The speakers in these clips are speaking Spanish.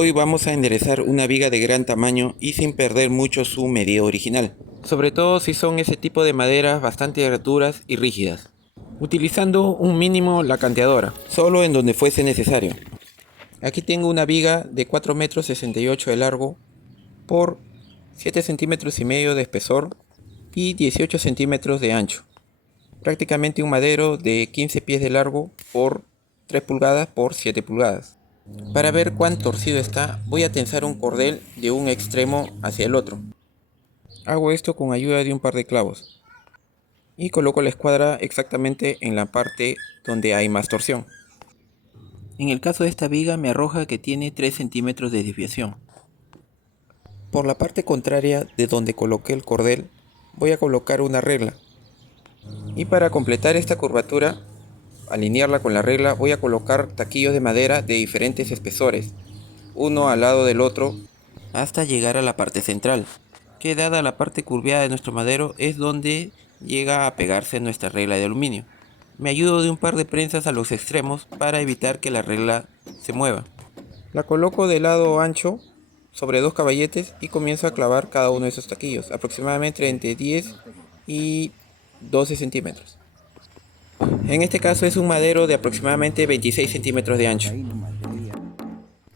Hoy vamos a enderezar una viga de gran tamaño y sin perder mucho su medida original, sobre todo si son ese tipo de maderas bastante duras y rígidas, utilizando un mínimo la canteadora, solo en donde fuese necesario. Aquí tengo una viga de 4,68 m de largo por 7,5 cm de espesor y 18 centímetros de ancho. Prácticamente un madero de 15 pies de largo por 3 pulgadas por 7 pulgadas. Para ver cuán torcido está, voy a tensar un cordel de un extremo hacia el otro. Hago esto con ayuda de un par de clavos y coloco la escuadra exactamente en la parte donde hay más torsión. En el caso de esta viga me arroja que tiene 3 centímetros de desviación. Por la parte contraria de donde coloqué el cordel, voy a colocar una regla. Y para completar esta curvatura, alinearla con la regla, voy a colocar taquillos de madera de diferentes espesores, uno al lado del otro, hasta llegar a la parte central, que dada la parte curveada de nuestro madero es donde llega a pegarse nuestra regla de aluminio. Me ayudo de un par de prensas a los extremos para evitar que la regla se mueva. La coloco de lado ancho sobre dos caballetes y comienzo a clavar cada uno de esos taquillos, aproximadamente entre 10 y 12 centímetros. En este caso es un madero de aproximadamente 26 centímetros de ancho.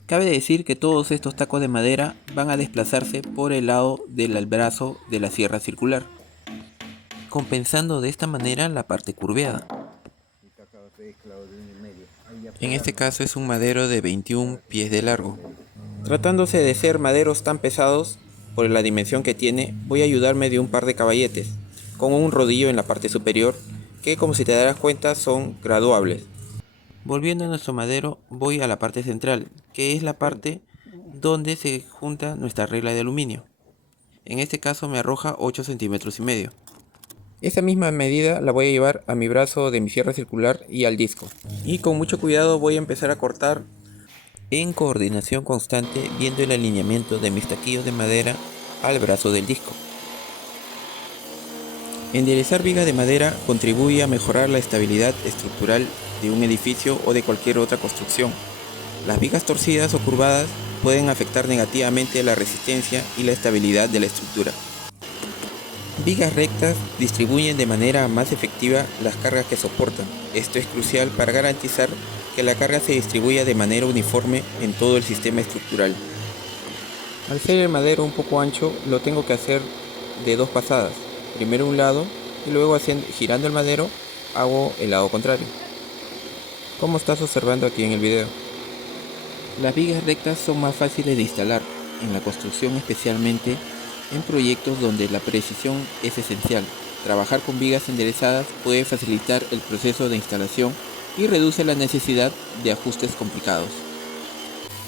Cabe decir que todos estos tacos de madera van a desplazarse por el lado del brazo de la sierra circular, compensando de esta manera la parte curveada. En este caso es un madero de 21 pies de largo. Tratándose de ser maderos tan pesados, por la dimensión que tiene, voy a ayudarme de un par de caballetes, con un rodillo en la parte superior, que como si te darás cuenta son graduables. Volviendo a nuestro madero, voy a la parte central, que es la parte donde se junta nuestra regla de aluminio. En este caso me arroja 8 centímetros y medio. Esa misma medida la voy a llevar a mi brazo de mi sierra circular y al disco. Y con mucho cuidado voy a empezar a cortar en coordinación constante, viendo el alineamiento de mis taquillos de madera al brazo del disco. Enderezar vigas de madera contribuye a mejorar la estabilidad estructural de un edificio o de cualquier otra construcción. Las vigas torcidas o curvadas pueden afectar negativamente la resistencia y la estabilidad de la estructura. Vigas rectas distribuyen de manera más efectiva las cargas que soportan. Esto es crucial para garantizar que la carga se distribuya de manera uniforme en todo el sistema estructural. Al ser el madero un poco ancho, lo tengo que hacer de dos pasadas. Primero un lado y luego girando el madero hago el lado contrario, como estás observando aquí en el video. Las vigas rectas son más fáciles de instalar en la construcción, especialmente en proyectos donde la precisión es esencial. Trabajar con vigas enderezadas puede facilitar el proceso de instalación y reduce la necesidad de ajustes complicados.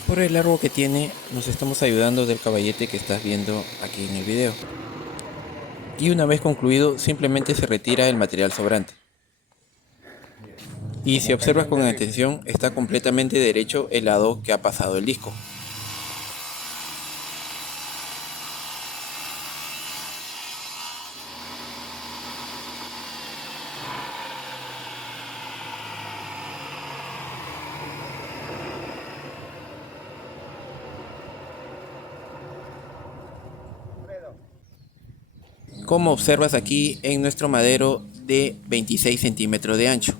Por el largo que tiene, nos estamos ayudando del caballete que estás viendo aquí en el video. Y una vez concluido, simplemente se retira el material sobrante. Y si observas con atención, está completamente derecho el lado que ha pasado el disco. Como observas aquí en nuestro madero de 26 centímetros de ancho.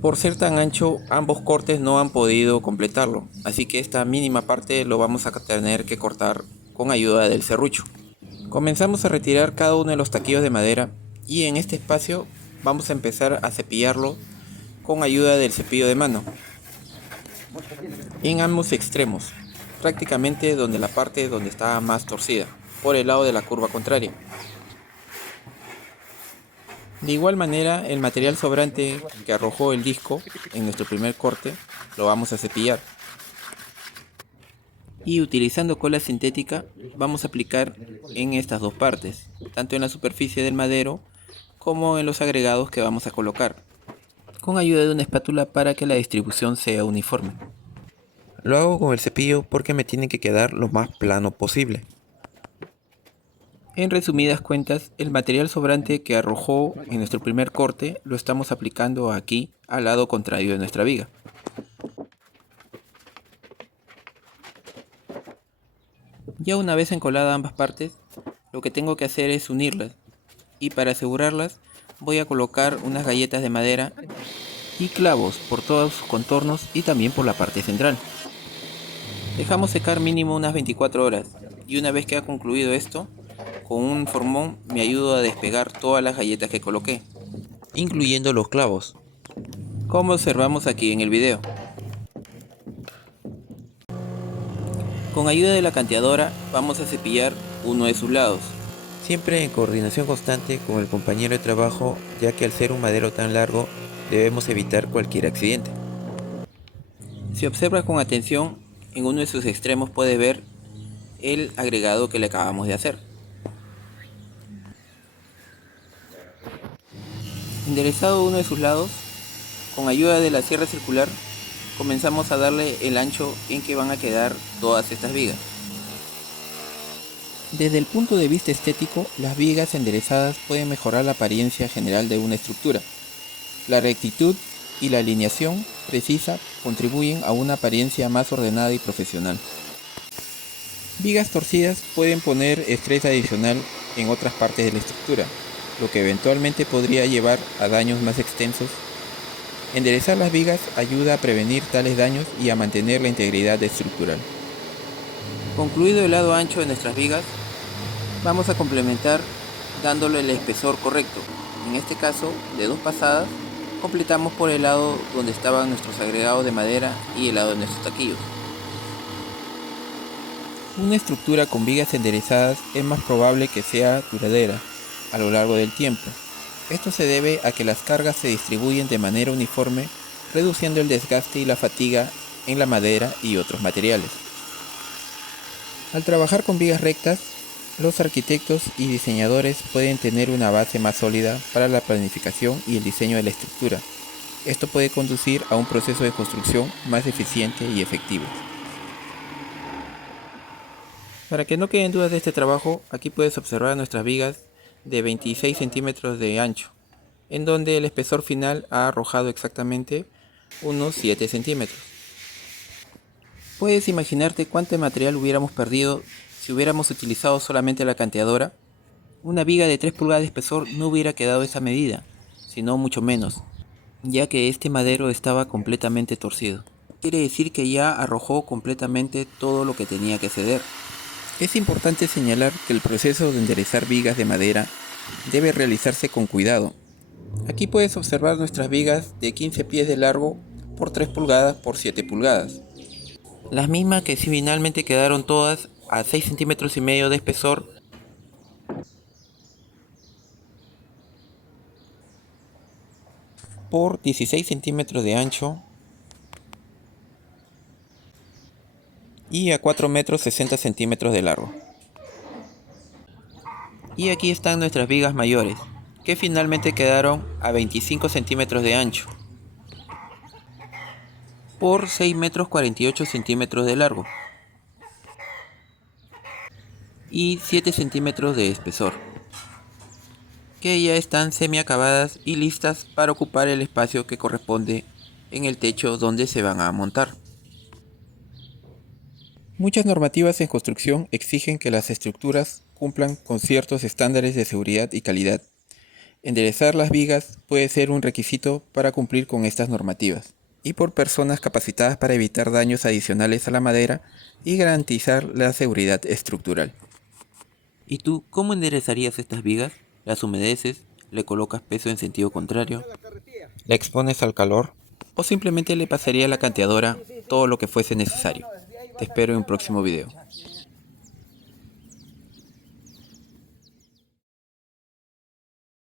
Por ser tan ancho, ambos cortes no han podido completarlo, así que esta mínima parte lo vamos a tener que cortar con ayuda del serrucho. Comenzamos a retirar cada uno de los taquillos de madera y en este espacio vamos a empezar a cepillarlo con ayuda del cepillo de mano en ambos extremos, prácticamente donde la parte donde está más torcida, por el lado de la curva contraria. De igual manera, el material sobrante que arrojó el disco en nuestro primer corte lo vamos a cepillar. Y utilizando cola sintética vamos a aplicar en estas dos partes, tanto en la superficie del madero como en los agregados que vamos a colocar, con ayuda de una espátula para que la distribución sea uniforme. Lo hago con el cepillo porque me tiene que quedar lo más plano posible. En resumidas cuentas, el material sobrante que arrojó en nuestro primer corte lo estamos aplicando aquí al lado contrario de nuestra viga. Ya una vez encoladas ambas partes, lo que tengo que hacer es unirlas, y para asegurarlas voy a colocar unas galletas de madera y clavos por todos sus contornos y también por la parte central. Dejamos secar mínimo unas 24 horas y una vez que ha concluido esto, con un formón me ayudo a despegar todas las galletas que coloqué, incluyendo los clavos, como observamos aquí en el video. Con ayuda de la canteadora vamos a cepillar uno de sus lados, siempre en coordinación constante con el compañero de trabajo, ya que al ser un madero tan largo debemos evitar cualquier accidente. Si observas con atención, en uno de sus extremos puedes ver el agregado que le acabamos de hacer. Enderezado uno de sus lados, con ayuda de la sierra circular, comenzamos a darle el ancho en que van a quedar todas estas vigas. Desde el punto de vista estético, las vigas enderezadas pueden mejorar la apariencia general de una estructura. La rectitud y la alineación precisa contribuyen a una apariencia más ordenada y profesional. Vigas torcidas pueden poner estrés adicional en otras partes de la estructura, lo que eventualmente podría llevar a daños más extensos. Enderezar las vigas ayuda a prevenir tales daños y a mantener la integridad estructural. Concluido el lado ancho de nuestras vigas, vamos a complementar dándole el espesor correcto. En este caso, de 2 pasadas, completamos por el lado donde estaban nuestros agregados de madera y el lado de nuestros taquillos. Una estructura con vigas enderezadas es más probable que sea duradera a lo largo del tiempo. Esto se debe a que las cargas se distribuyen de manera uniforme, reduciendo el desgaste y la fatiga en la madera y otros materiales. Al trabajar con vigas rectas, los arquitectos y diseñadores pueden tener una base más sólida para la planificación y el diseño de la estructura. Esto puede conducir a un proceso de construcción más eficiente y efectivo. Para que no queden dudas de este trabajo, aquí puedes observar nuestras vigas de 26 centímetros de ancho, en donde el espesor final ha arrojado exactamente unos 7 centímetros. ¿Puedes imaginarte cuánto material hubiéramos perdido si hubiéramos utilizado solamente la canteadora? Una viga de 3 pulgadas de espesor no hubiera quedado esa medida, sino mucho menos, ya que este madero estaba completamente torcido. Quiere decir que ya arrojó completamente todo lo que tenía que ceder. Es importante señalar que el proceso de enderezar vigas de madera debe realizarse con cuidado. Aquí puedes observar nuestras vigas de 15 pies de largo por 3 pulgadas por 7 pulgadas. Las mismas que finalmente quedaron todas a 6 centímetros y medio de espesor por 16 centímetros de ancho y a 4 metros 60 centímetros de largo. Y aquí están nuestras vigas mayores, que finalmente quedaron a 25 centímetros de ancho por 6 metros 48 centímetros de largo y 7 centímetros de espesor, que ya están semi acabadas y listas para ocupar el espacio que corresponde en el techo donde se van a montar. Muchas normativas en construcción exigen que las estructuras cumplan con ciertos estándares de seguridad y calidad. Enderezar las vigas puede ser un requisito para cumplir con estas normativas, y por personas capacitadas para evitar daños adicionales a la madera y garantizar la seguridad estructural. ¿Y tú cómo enderezarías estas vigas? ¿Las humedeces? ¿Le colocas peso en sentido contrario? ¿La expones al calor? ¿O simplemente le pasaría a la canteadora todo lo que fuese necesario? Te espero en un próximo video.